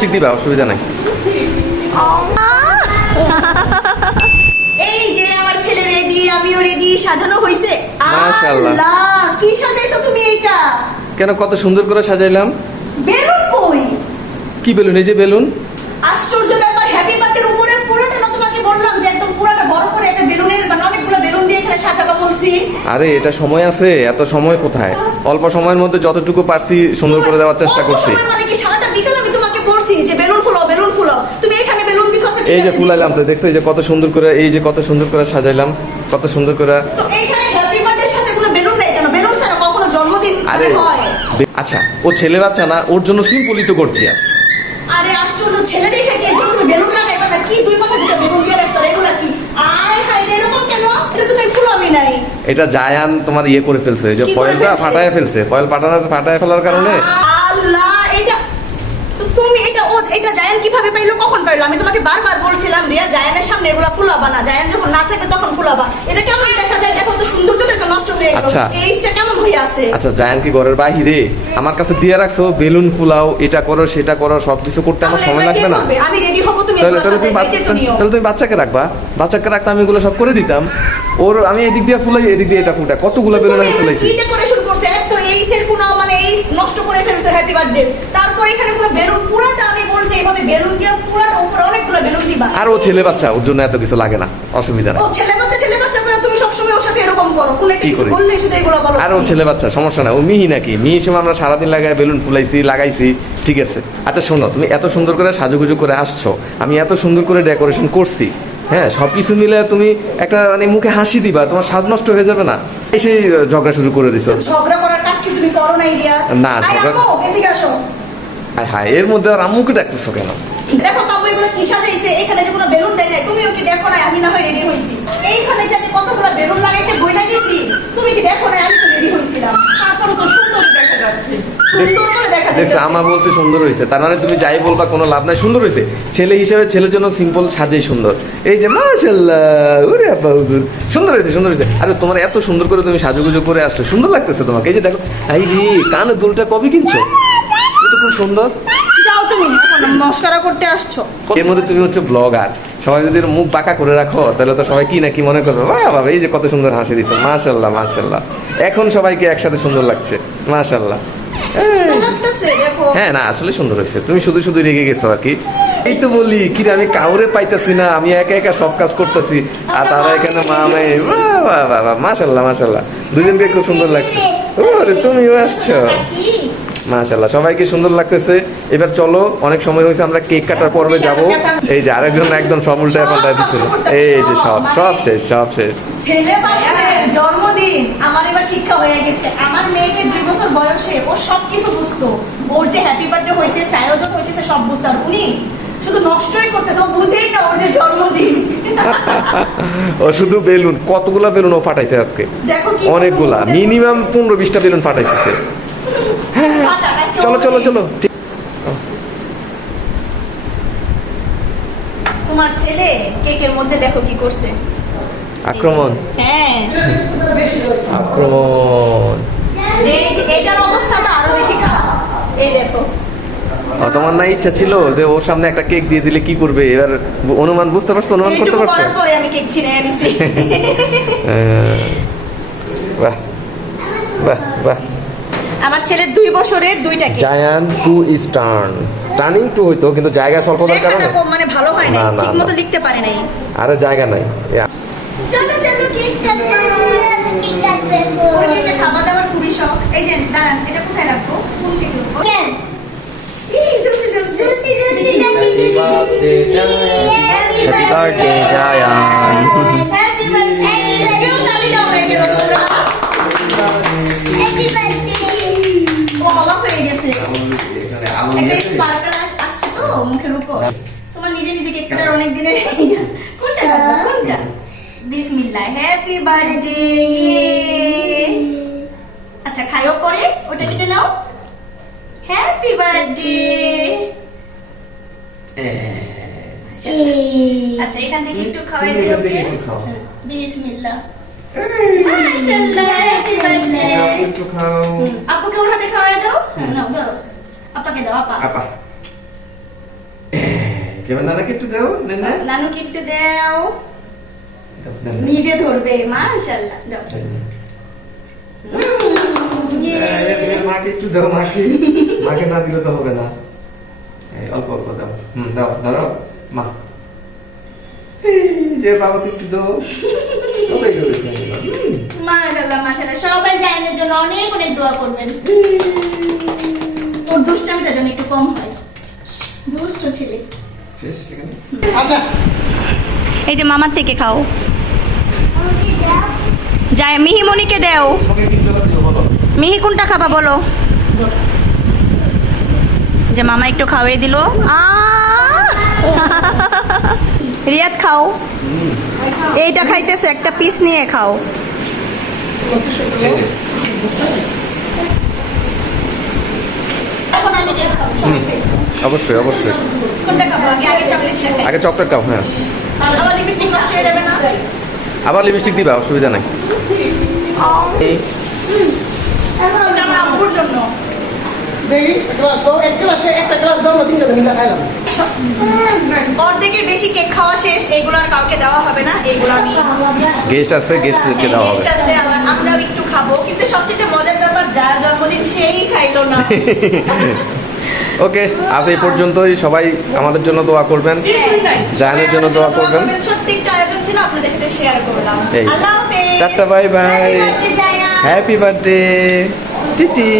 Lipstick দিবা, অসুবিধা নাই। এই যে আমার ছেলে রেডি, আমিও রেডি, সাজানো হইছে। মাশাআল্লাহ। আল্লাহ, কি সাজাইছো তুমি এইটা? কেন, কত সুন্দর করে সাজাইলাম। বেলুন কই? কি বেলুন? এই যে বেলুন। আশ্চর্য ব্যাপার, হ্যাপি বার্থডের উপরে পুরোটা না তোমাকে বললাম যে একদম পুরোটা বড় করে একটা বেলুনের মানে অনেকগুলো বেলুন দিয়ে এখানে সাজাবো বলছি। আরে এটা সময় আছে, এত সময় কোথায়? অল্প সময়ের মধ্যে যতটুকু পারছি সুন্দর করে দেওয়ার চেষ্টা করছি। মানে কি সারাটা বিকেল আমি তোমাকে বলছি যে বেলুন ফুলাও, বেলুন ফুলাও, তুমি এখানে বেলুন দিছো। এই যে ফুলাইলাম তো, দেখছো এই যে কত সুন্দর করে, এই যে কত সুন্দর করে সাজাইলাম, কত সুন্দর করে। তো এইখানে হ্যাপি বার্থডের সাথে কোনো বেলুন দেয় কেন? বেলুন ছাড়া কখনো জন্মদিন আরে হয়? আচ্ছা, ও ছেলে বাচ্চা না, ওর জন্য সিম্পলই তো করছি। আরে আশ্চর্য, ছেলে দেখে কি এগুলো তুমি বেলুন লাগাইবা না কি? দুই পাশে দুটো বেলুন দিয়ে রাখছো, এগুলো কি? আয় হায় রে, এরকম কেন? এটা তো তুমি ফুলাবি নাই। এটা জায়ান তোমার ইয়ে করে ফেলছে, যে কি করে ফয়েলটা ফেলছে? ফাটায় ফেলছে, ফয়েল ফাটায় ফেলার কারণে। আল্লাহ, এটা তো তুমি এটা জায়ান কিভাবে পাইলো, কখন পাইলো? আমি তোমাকে বারবার বলছিলাম রিয়া, জায়ানের সামনে এগুলো ফুলাবা না, জায়ান যখন না থাকবে তখন ফুলাবা। এটা কেমন দেখা যায় দেখো তো, সৌন্দর্যটা তো নষ্ট হয়ে গেল। আচ্ছা। এইটা কেমন হয়ে আছে? আচ্ছা, জায়ান কি ঘরের বাহিরে আমার কাছে দিয়ে রাখছো, বেলুন ফুলাও, এটা করো সেটা করো, সবকিছু করতে আমার সময় লাগবে না? আমি রেডি হব, তুমি তাহলে এগুলো সাজাইবে, এই যে তুমিও। তাহলে তুমি বাচ্চাকে রাখবা, বাচ্চাকে রাখতে আমি এগুলো সব করে দিতাম। ওর আমি এদিক দিয়ে ফুলাই, এদিক দিয়ে এটা ফুটা, কতগুলো বেলুন আমি ফুলাইছি। কি ডেকোরেশন করছে? এত এই সের পুনাও মানে এই নষ্ট করে ফেলছে হ্যাপি বার্থডে। তারপর এখানে পুরো বেলুন, পুরাটা আমি বলছি এইভাবে বেলুন দিয়ে পুরাটা উপরে অনেকগুলো বেলুন দিবা। আর ও ছেলে বাচ্চা, ওর জন্য এত কিছু লাগে না, অসুবিধা নাই। ও ছেলে বাচ্চা করে তুমি সব সময় ওর সাথে এরকম করো, কোন একটা কি কিছু করি? বললেই শুধু এগুলো বলো। আর ও ছেলে বাচ্চা, সমস্যা না। ও মিহি নাকি? মিহি সময় আমরা সারাদিন লাগাই বেলুন ফুলাইছি, লাগাইছি, ঠিক আছে। আচ্ছা শোনো, তুমি এত সুন্দর করে সাজুগুজু করে আসছো, আমি এত সুন্দর করে ডেকোরেশন করছি, হ্যাঁ, সবকিছু মিলে তুমি একটা মানে মুখে হাসি দিবা, তোমার সাজ নষ্ট হয়ে যাবে না? এসে ঝগড়া শুরু করে দিছো। ঝগড়া করার কাজ কি তুমি করো না রিয়া? না, আয় ঝগড়া- আম্মু, এদিকে আসো। হায় হায়, এর মধ্যে আর আম্মুকে ডাকতেছো কেন? দেখো তো আম্মু এগুলো কি সাজাইছে, এখানে যে কোনো বেলুন দেয় নাই, তুমিও কি দেখো না? আমি না হয় রেডি হইছি, এইখানে যে আমি কতগুলো বেলুন লাগাইতে বইলা গেছি, তুমি কি দেখো না? আমি তো রেডি হইছিলাম, তারপরে তো সুন্দর দেখা যাচ্ছে, সুন্দর করে দেখা দেখছো, যাচ্ছে। আমার বলছে সুন্দর হয়েছে, তার মানে তুমি যাই বলবা কোনো লাভ নাই, সুন্দর হয়েছে। ছেলে হিসেবে ছেলের জন্য সিম্পল সাজেই সুন্দর। এই যে মাশাআল্লাহ, ওরে আব্বা হুজুর, সুন্দর হয়েছে, সুন্দর হয়েছে। আরে তোমার এত সুন্দর করে তুমি সাজুগুজু করে আসছো, সুন্দর লাগতেছে তোমাকে। এই যে দেখো, এই রে কানে দুলটা কবে কিনছো? এটা খুব সুন্দর। যাও তুমি, এখন মস্করা করতে আসছো। এর মধ্যে তুমি হচ্ছে ব্লগার, সবাই যদি এর মুখ বাঁকা করে রাখো তাহলে তো সবাই কি না কি মনে করবে। বাহ বাবা, এই যে কত সুন্দর হাসি দিচ্ছে, মাশাআল্লাহ মাশাআল্লাহ। এখন সবাইকে একসাথে সুন্দর লাগছে, মাশাআল্লাহ। লাগতেছে দেখো। হ্যাঁ, না আসলে সুন্দর হয়েছে। তুমি শুধু শুধু রেগে গেছো আর কি। এই তো বলি কি রে, আমি কাউরে পাইতাছি না, আমি একা একা সব কাজ করতেছি, আর তারা এখানে মা মেয়ে। বাহ বাহ বাহ, মাশাআল্লাহ মাশাআল্লাহ, দুজনকে খুব সুন্দর লাগছে। ওরে তুমিও আসছো, মাশাআল্লাহ, সবাইকে সুন্দর লাগতেছে। এবার চলো, অনেক সময় হয়েছে, আমরা কেক কাটার পর্বে যাব। এই যে আরেকজন একদম সব উল্টায় পাল্টায় দিচ্ছিল। এই যে সব শেষ, সব শেষ। ছেলে বাচ্চাদের জন্মদিন আমার এবার শিক্ষা হয়ে গেছে। আমার মেয়েকে 2 বছর বয়সে ও সবকিছু বুঝতো, ওর যে হ্যাপি বার্থডে হইতেছে, আয়োজন হইতেছে, সব বুঝতো। আর উনি শুধু নষ্টই করতেছে, ও বুঝেই না ওর যে জন্মদিন। ও শুধু বেলুন, কতগুলা বেলুন ও ফাটাইছে আজকে, দেখো কি অনেকগুলা, মিনিমাম 15-20টা বেলুন ফাটাইছে সে। ফাটাক, আজকে চলো ওর চলো দিন। চলো। তোমার ছেলে কেকের মধ্যে দেখো কি করছে, আক্রমণ, হ্যাঁ। আক্রমণ। এইটার অবস্থা তো আরো বেশি খারাপ, এই দেখো। তোমার না ইচ্ছা ছিল যে ওর সামনে একটা কেক দিয়ে দিলে কি করবে, এবার অনুমান বুঝতে পারছো, অনুমান করতে এইটুকু পারছো? করার পরে আমি কেক ছিনে এনেছি। বাহ বাহ বাহ। আমার ছেলের 2 বছরের 2টা cake. Giant two is turning two হইতো, কিন্তু জায়গা স্বল্পতার কারণে লেখাটা কম, মানে ভালো হয় না, না, না, ঠিকমতো না। লিখতে পারে নাই। আরে জায়গা নাই। চলো চলো কেক কাটবো, ওর কেকটা খাওয়া দাওয়ার খুবই শখ। এই যে দাঁড়ান, এটা কোথায় রাখবো, কোন কেক রাখবো? এই জ্বলছে জ্বলছে। Happy birthday, Jayan. Happy birthday. কেউ তালি দাও না, কেউ তোমরা। ও অবাক হয়ে গেছে, একটা স্পার্কল আসছে তো মুখের উপর। তোমার নিজে নিজে কেক কাটার অনেক দিনের কোনটা কাটবো, কোনটা? বিসমিল্লাহ, হ্যাপি বার্থডে। আচ্ছা খাইও পরে, ওটা কেটে নাও। Happy birthday. আচ্ছা এখান থেকে একটু খাওয়াই দিও, ওকে? বিসমিল্লাহ, মাশাআল্লাহ, হ্যাপি বার্থডে। আপুকে ওর হাতে খাওয়াই দাও। নাও ধরো, আপাকে দাও, আপা। যেমন নানাকে একটু দাও না নানুকে একটু দাও, নিজে ধরবে, মাশাআল্লাহ দাও। মাকে একটু দাও, মাকে না দিলে তো হবে না। অল্প অল্প দাও, দাও ধরো মা। যে বাবাকে একটু দাও। মাশাআল্লাহ মাশাআল্লাহ, সবাই জাইনের জন্য অনেক অনেক দোয়া করবেন। ওর দুষ্টামিটা যেন একটু কম হয়, দুষ্ট ছেলে। শেষ সেখানে। আচ্ছা এই যে মামার থেকে খাও, যায় মিহিমণিকে দেও। তোমাকে কি দেওয়া দিও বলো? মিহি কোনটা খাবা বলো? যে মামা একটু খাওয়াই দিল। রিয়াদ খাও, এইটা খাইতেছো, একটা পিস নিয়ে খাও। এখন আমি যে খাবো, সবাই খাইছে। অবশ্যই অবশ্যই। কোনটা খাবো আগে? আগে চকলেটটা খাই। আগে চকলেট খাও। হ্যাঁ, আমার লিপস্টিক নষ্ট হয়ে যাবে না? আবার লিপস্টিক দিবা, অসুবিধা নাই। এটা আমার আব্বুর জন্য। দেখি গ্লাস দাও, এক গ্লাসে একটা গ্লাস দাও না, তিনটা মিলে খাইলাম। অর্ধেকের বেশি কেক খাওয়া শেষ, এগুলো আর কাউকে দেওয়া হবে না। এগুলো আমি গেস্ট আছে, গেস্টকে দেওয়া হবে। গেস্ট আছে, আবার আমরাও একটু খাবো। কিন্তু সবচেয়ে মজার ব্যাপার, যার জন্মদিন সেই খাইলো না। ওকে, আজ এই পর্যন্তই। সবাই আমাদের জন্য দোয়া করবেন, জায়ানের জন্য দোয়া করবেন। ছোট্ট একটা আয়োজন ছিল, আপনাদের সাথে শেয়ার করলাম। এই, আল্লাহ হাফেজ, tata, bye bye, Happy birthday, Zayan. Happy birthday TT.